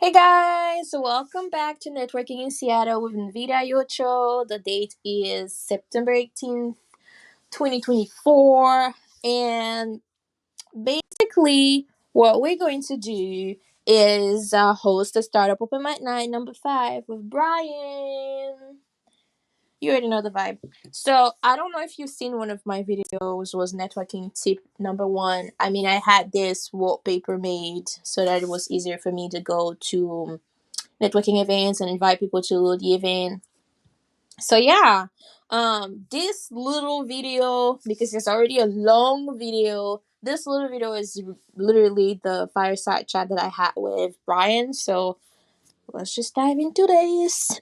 Hey guys, welcome back to Networking in Seattle with Nvida Yocho. The date is September 18th, 2024. And basically, what we're going to do is host a startup open mic night number 5 with Brian. You already know the vibe. So I don't know if you've seen one of my videos was networking tip number 1. I mean, I had this wallpaper made so that it was easier for me to go to networking events and invite people to the event. So yeah, this little video, because it's already a long video, this little video is literally the fireside chat that I had with Brian. So let's just dive into this.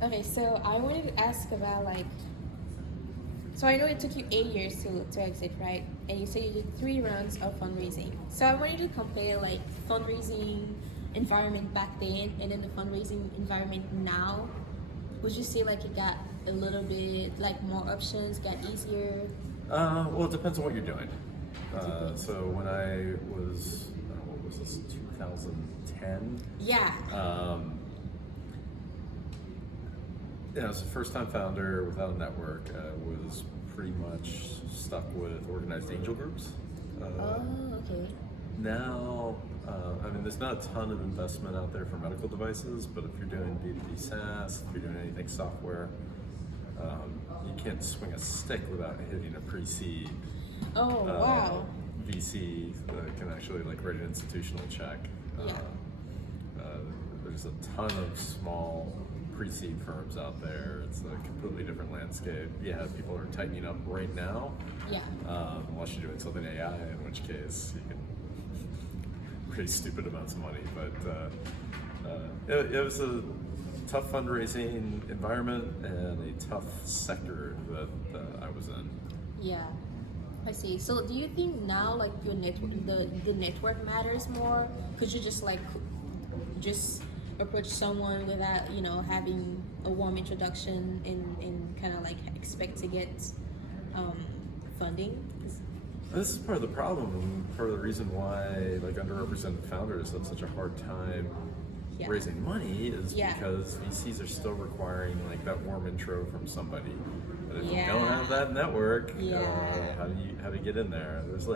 Okay, so I wanted to ask about so I know it took you 8 years to exit, right? And you said you did 3 rounds of fundraising. So I wanted to compare fundraising environment back then and then the fundraising environment now. Would you say it got a little bit more options, got easier? Well, it depends on what you're doing. So when I was, what was this, 2010? Yeah. As a first-time founder without a network, I was pretty much stuck with organized angel groups. Okay. Now, there's not a ton of investment out there for medical devices, but if you're doing B2B SaaS, if you're doing anything software, you can't swing a stick without hitting a pre-seed. Oh, wow. VC can actually write an institutional check. Yeah. There's a ton of small pre-seed firms out there. It's a completely different landscape. Yeah, people are tightening up right now. Yeah. Unless you're doing something AI, in which case you can pretty stupid amounts of money. But it was a tough fundraising environment and a tough sector that I was in. Yeah. I see. So do you think now your network the network matters more? Could you just approach someone without having a warm introduction and kind of expect to get funding? This is part of the problem, and part of the reason why underrepresented founders have such a hard time raising money is because VCs are still requiring that warm intro from somebody. But if you don't have that network, how do you get in there? There's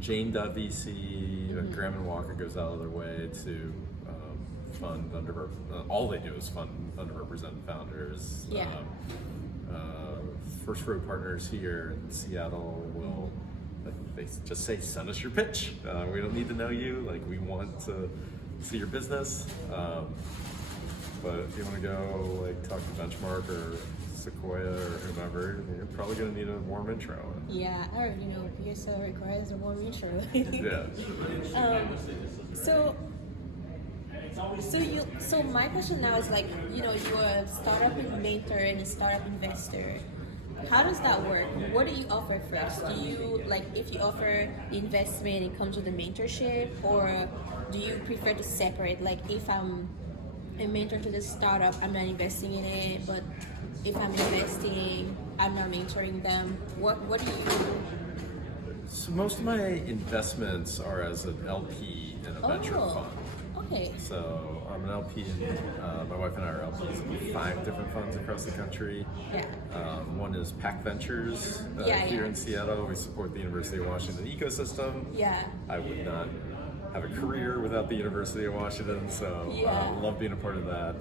Jane.vc, Graham and Walker goes out of their way to fund all they do is fund underrepresented founders. First Row Partners here in Seattle will, they just say, send us your pitch. We don't need to know you. We want to see your business. But if you want to go talk to Benchmark or Sequoia or whomever, you're probably going to need a warm intro. Yeah, I already know PSL requires a warm intro. Yeah. So my question now is you're a startup mentor and a startup investor. How does that work? What do you offer first? Do you if you offer the investment, it comes with a mentorship, or do you prefer to separate? If I'm a mentor to the startup, I'm not investing in it, but if I'm investing, I'm not mentoring them. What do you? So most of my investments are as an LP in a venture fund. Okay. So I'm an LP, and my wife and I are LPs in 5 different funds across the country. Yeah. One is Pac Ventures here in Seattle. We support the University of Washington ecosystem. Yeah. I would not have a career without the University of Washington, so love being a part of that.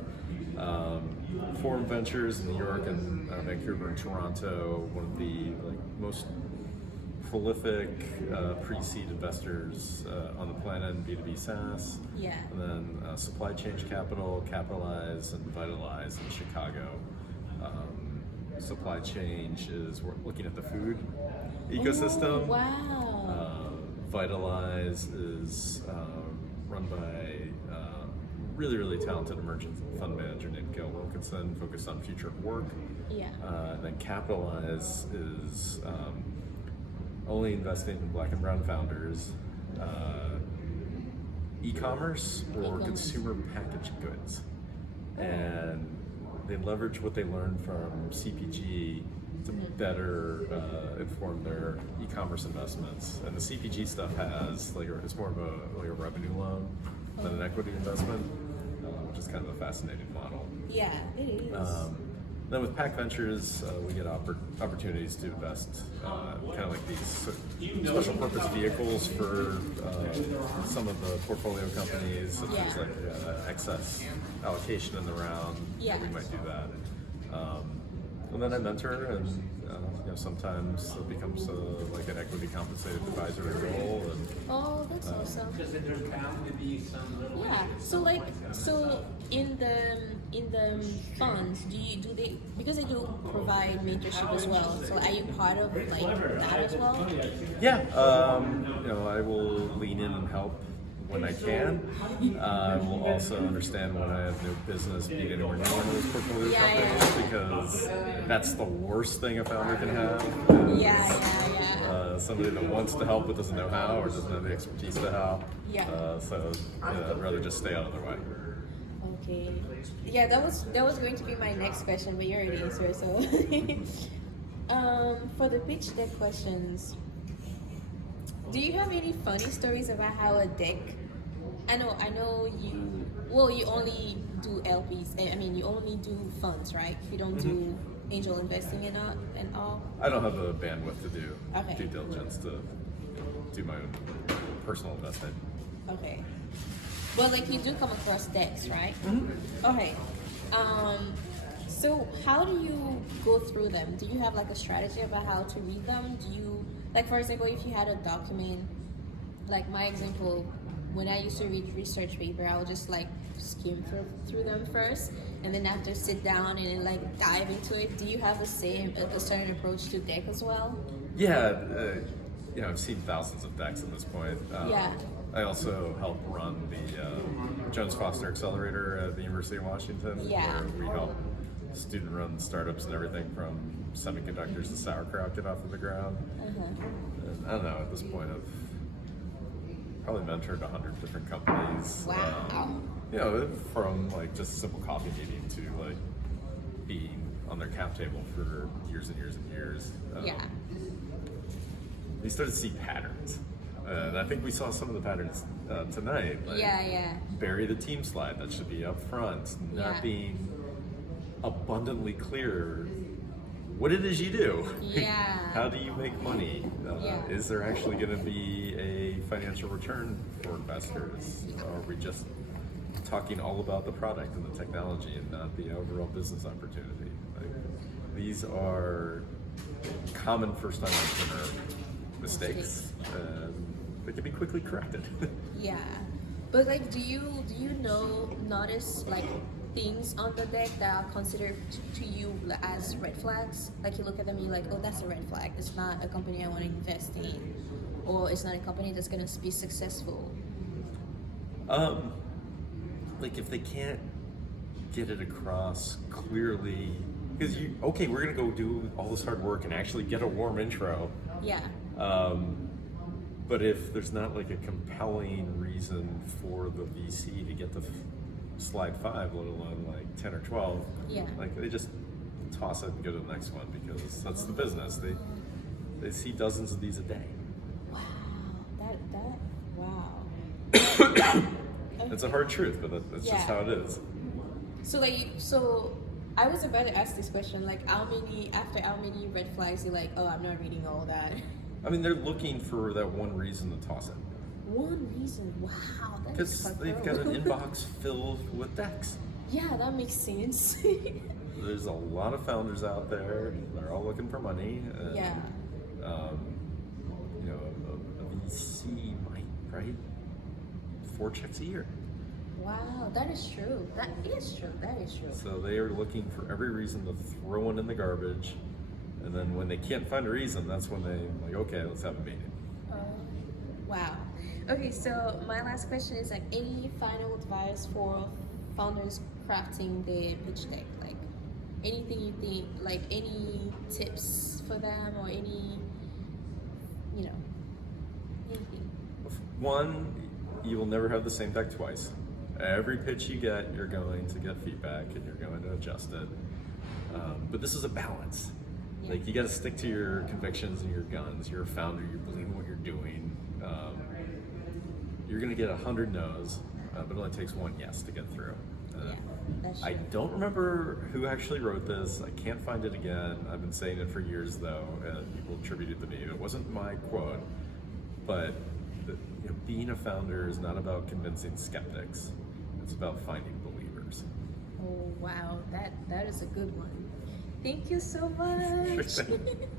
Forum Ventures in New York and Vancouver and Toronto, one of the most prolific pre-seed investors on the planet in B2B SaaS. Yeah. And then Supply Chain Capital, Capitalize, and Vitalize in Chicago. Supply Chain is we're looking at the food ecosystem. Oh, wow. Vitalize is run by really, really talented emerging fund manager named Gail Wilkinson, focused on future of work. Yeah. And then Capitalize is only investing in Black and brown founders, e-commerce or consumer packaged goods. And they leverage what they learned from CPG to better inform their e-commerce investments. And the CPG stuff has it's more of a revenue loan than an equity investment, which is kind of a fascinating model. Yeah, it is. Then with Pack Ventures, we get opportunities to invest kind of like these special purpose vehicles for some of the portfolio companies. If there's like excess allocation in the round, we might do that. And then I mentor, and sometimes it becomes like an equity compensated advisory role. And, oh, that's awesome. Yeah. So in the funds, do they, because they do provide mentorship as well? So are you part of like that as well? Yeah. I will lean in and help when I can. I will also understand when I have no business being anywhere near one of those portfolio companies, because that's the worst thing a founder can have. Somebody that wants to help but doesn't know how, or doesn't have the expertise to help. So I'd rather just stay out of their way. Okay. Yeah, that was going to be my next question, but you already answered. So, for the pitch deck questions, do you have any funny stories about how a deck? I know you. Well, you only do LPs. I mean, you only do funds, right? You don't do angel investing and all. I don't have the bandwidth to do due diligence to do my own personal investment. Okay. But like you do come across decks, right? Okay. So how do you go through them? Do you have like a strategy about how to read them? Do you, like, for example, if you had a document, like my example, when I used to read research paper, I would just like skim through them first, and then after sit down and then like dive into it. Do you have a certain approach to deck as well? Yeah, I've seen thousands of decks at this point. I also help run the Jones Foster Accelerator at the University of Washington, where we help student-run startups and everything from semiconductors to sauerkraut get off of the ground. And I don't know, at this point I've probably mentored 100 different companies. Wow. From like just a simple coffee meeting to like being on their cap table for years and years and years. You start to see patterns. And I think we saw some of the patterns tonight. Like bury the team slide that should be up front, not being abundantly clear what it is you do. How do you make money? Is there actually going to be a financial return for investors? Or are we just talking all about the product and the technology and not the overall business opportunity? These are common first-time entrepreneur mistakes. They can be quickly corrected. But like, do you notice like things on the deck that are considered to you as red flags? Like you look at them and you're like, oh, that's a red flag. It's not a company I want to invest in, or it's not a company that's going to be successful. Like if they can't get it across clearly, because we're going to go do all this hard work and actually get a warm intro. But if there's not like a compelling reason for the VC to get to slide 5, let alone like 10 or 12, like they just toss it and go to the next one, because that's the business. They see dozens of these a day. Wow. It's a hard truth, but that's just how it is. So I was about to ask this question, like after how many red flags you're like, oh, I'm not reading all that. I mean, they're looking for that one reason to toss it. One reason? Wow. Because they've got an inbox filled with decks. Yeah, that makes sense. There's a lot of founders out there. They're all looking for money. And, a VC might write 4 checks a year. Wow, that is true. That is true. So they are looking for every reason to throw one in the garbage. And then when they can't find a reason, that's when they like, okay, let's have a meeting. Wow. Okay, so my last question is like, any final advice for founders crafting the pitch deck? Like anything you think, like any tips for them, or any, anything? One, you will never have the same deck twice. Every pitch you get, you're going to get feedback and you're going to adjust it. But this is a balance. Like, you got to stick to your convictions and your guns. You're a founder. You believe in what you're doing. You're gonna get 100 no's, but it only takes one yes to get through. Yeah, that's true. I don't remember who actually wrote this. I can't find it again. I've been saying it for years, though, and people attribute it to me. It wasn't my quote, but being a founder is not about convincing skeptics. It's about finding believers. Oh wow, that is a good one. Thank you so much. Sure thing.